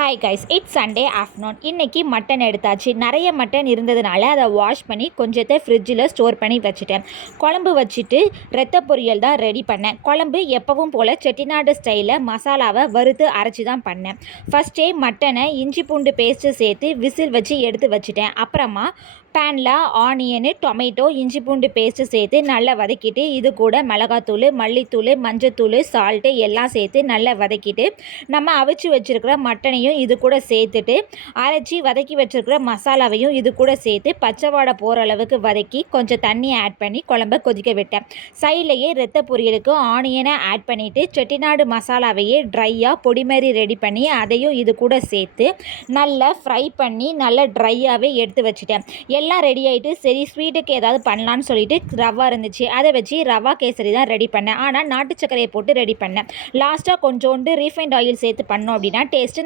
Hi guys, it's Sunday afternoon. இன்றைக்கி mutton எடுத்தாச்சு. நிறைய மட்டன் இருந்ததுனால அதை வாஷ் பண்ணி கொஞ்சத்தை ஃப்ரிட்ஜில் ஸ்டோர் பண்ணி வச்சுட்டேன். குழம்பு வச்சுட்டு ரத்த பொரியல் தான் ரெடி பண்ணேன். குழம்பு எப்பவும் போல் செட்டிநாடு ஸ்டைலில் மசாலாவை வறுத்து அரைச்சி தான் பண்ணேன். ஃபஸ்ட்டே மட்டனை இஞ்சி பூண்டு பேஸ்ட்டு சேர்த்து விசில் வச்சு எடுத்து வச்சுட்டேன். அப்புறமா பேனில் ஆனியனு, டொமேட்டோ, இஞ்சி பூண்டு பேஸ்ட்டு சேர்த்து நல்லா வதக்கிட்டு இது கூட மிளகாத்தூள், மல்லித்தூள், மஞ்சத்தூள், சால்ட்டு எல்லாம் சேர்த்து நல்லா வதக்கிட்டு நம்ம அவிச்சு வச்சுருக்கிற மட்டனையும் இது கூட சேர்த்துட்டு அரைச்சி வதக்கி வச்சுருக்கிற மசாலாவையும் இது கூட சேர்த்து பச்சை வாடை போகிற அளவுக்கு வதக்கி கொஞ்சம் தண்ணி ஆட் பண்ணி குழம்ப கொதிக்க விட்டேன். சைட்லேயே ரத்த பொரியலுக்கு ஆனியனை ஆட் பண்ணிவிட்டு செட்டிநாடு மசாலாவையே ட்ரையாக பொடி மாதிரி ரெடி பண்ணி அதையும் இது கூட சேர்த்து நல்லா ஃப்ரை பண்ணி நல்லா ட்ரையாகவே எடுத்து வச்சுட்டேன். எல்லாம் ரெடி ஆகிட்டு சரி ஸ்வீட்டுக்கு ஏதாவது பண்ணலான்னு சொல்லிட்டு ரவா இருந்துச்சு, அதை வச்சு ரவா கேசரி தான் ரெடி பண்ணேன். ஆனால் நாட்டு சர்க்கரையை போட்டு ரெடி பண்ணேன். லாஸ்ட்டாக கொஞ்சோண்டு ரீஃபைண்ட் ஆயில் சேர்த்து பண்ணோம் அப்படின்னா டேஸ்ட்டு